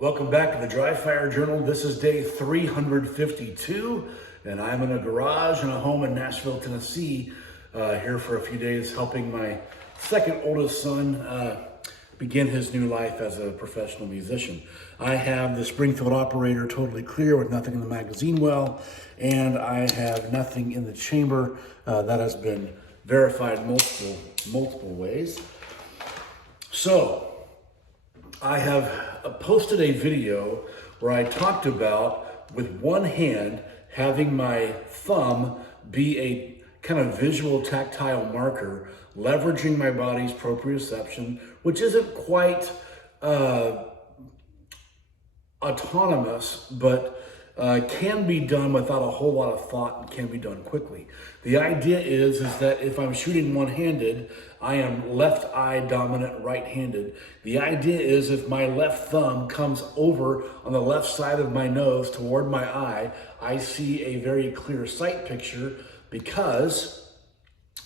Welcome back to the Dry Fire Journal. This is day 352, and I'm in a garage in a home in Nashville, Tennessee, here for a few days helping my second oldest son begin his new life as a professional musician. I have the Springfield operator totally clear with nothing in the magazine well, and I have nothing in the chamber that has been verified multiple ways. So, I have posted a video where I talked about, with one hand, having my thumb be a kind of visual tactile marker, leveraging my body's proprioception, which isn't quite autonomous, but can be done without a whole lot of thought and can be done quickly. The idea is that if I'm shooting one-handed, I am left eye dominant right-handed. The idea is if my left thumb comes over on the left side of my nose toward my eye, I see a very clear sight picture because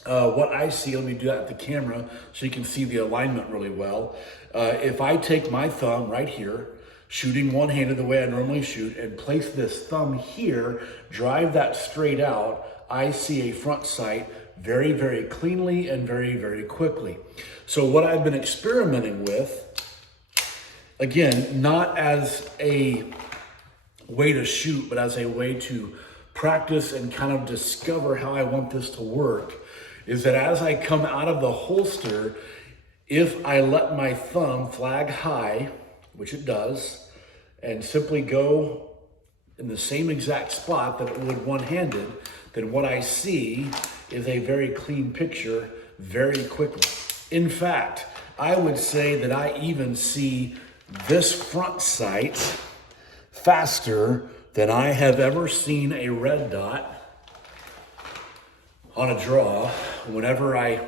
what I see, let me do that at the camera so you can see the alignment really well. If I take my thumb right here, shooting one-handed the way I normally shoot, and place this thumb here, drive that straight out, I see a front sight very, very cleanly and very, very quickly. So what I've been experimenting with, again, not as a way to shoot, but as a way to practice and kind of discover how I want this to work, is that as I come out of the holster, if I let my thumb flag high, which it does, and simply go in the same exact spot that it would one-handed, then what I see is a very clean picture very quickly. In fact, I would say that I even see this front sight faster than I have ever seen a red dot on a draw whenever I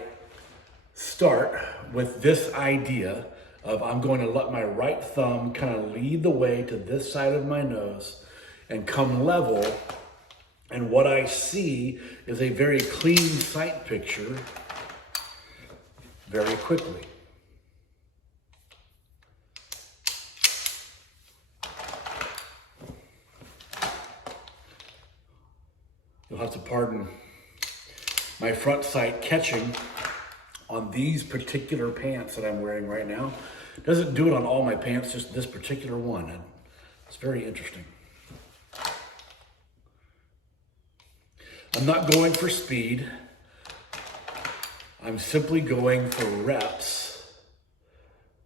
start with this idea of I'm going to let my right thumb kind of lead the way to this side of my nose and come level. And what I see is a very clean sight picture very quickly. You'll have to pardon my front sight catching on these particular pants that I'm wearing right now. Doesn't do it on all my pants, just this particular one. And it's very interesting. I'm not going for speed. I'm simply going for reps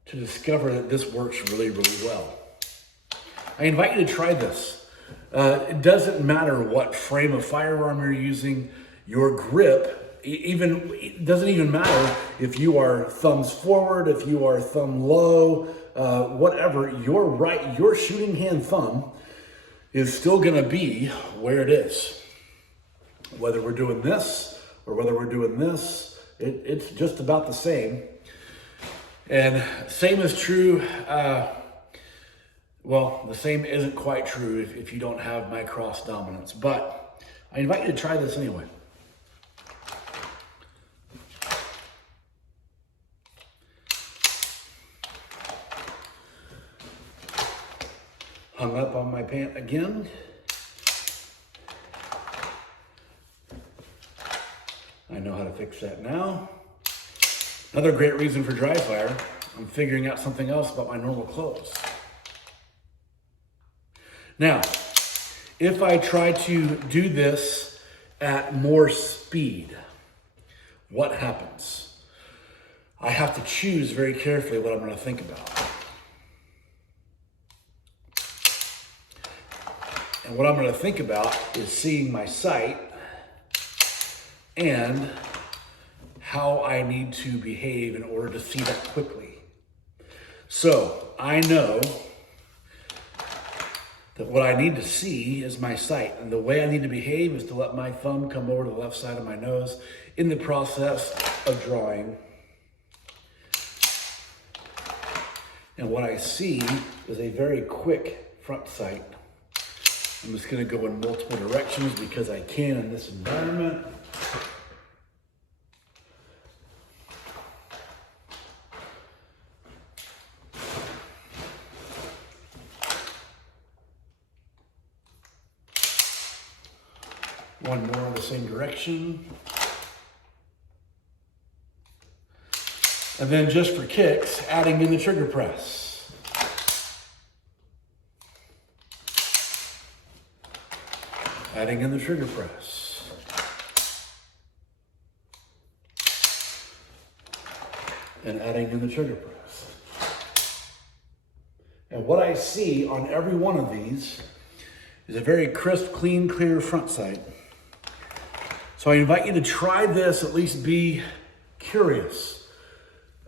to discover that this works really, really well. I invite you to try this. It doesn't matter what frame of firearm you're using, your grip, it doesn't even matter if you are thumbs forward, if you are thumb low, whatever, your shooting hand thumb is still gonna be where it is. Whether we're doing this or whether we're doing this, it's just about the same. And same is true, well, the same isn't quite true if you don't have my cross dominance, but I invite you to try this anyway. Hung up on my pant again. I know how to fix that now. Another great reason for dry fire, I'm figuring out something else about my normal clothes. Now, if I try to do this at more speed, what happens? I have to choose very carefully what I'm going to think about. And what I'm going to think about is seeing my sight and how I need to behave in order to see that quickly. So I know that what I need to see is my sight, and the way I need to behave is to let my thumb come over to the left side of my nose in the process of drawing. And what I see is a very quick front sight. I'm just going to go in multiple directions because I can in this environment. One more in the same direction. And then just for kicks, adding in the trigger press. Adding in the trigger press. And adding in the trigger press. And what I see on every one of these is a very crisp, clean, clear front sight. So I invite you to try this, at least be curious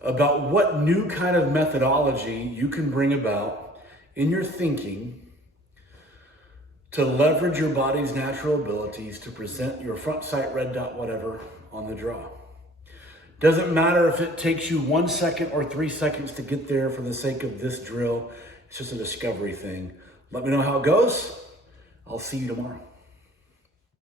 about what new kind of methodology you can bring about in your thinking to leverage your body's natural abilities to present your front sight, red dot, whatever, on the draw. Doesn't matter if it takes you 1 second or 3 seconds to get there for the sake of this drill. It's just a discovery thing. Let me know how it goes. I'll see you tomorrow.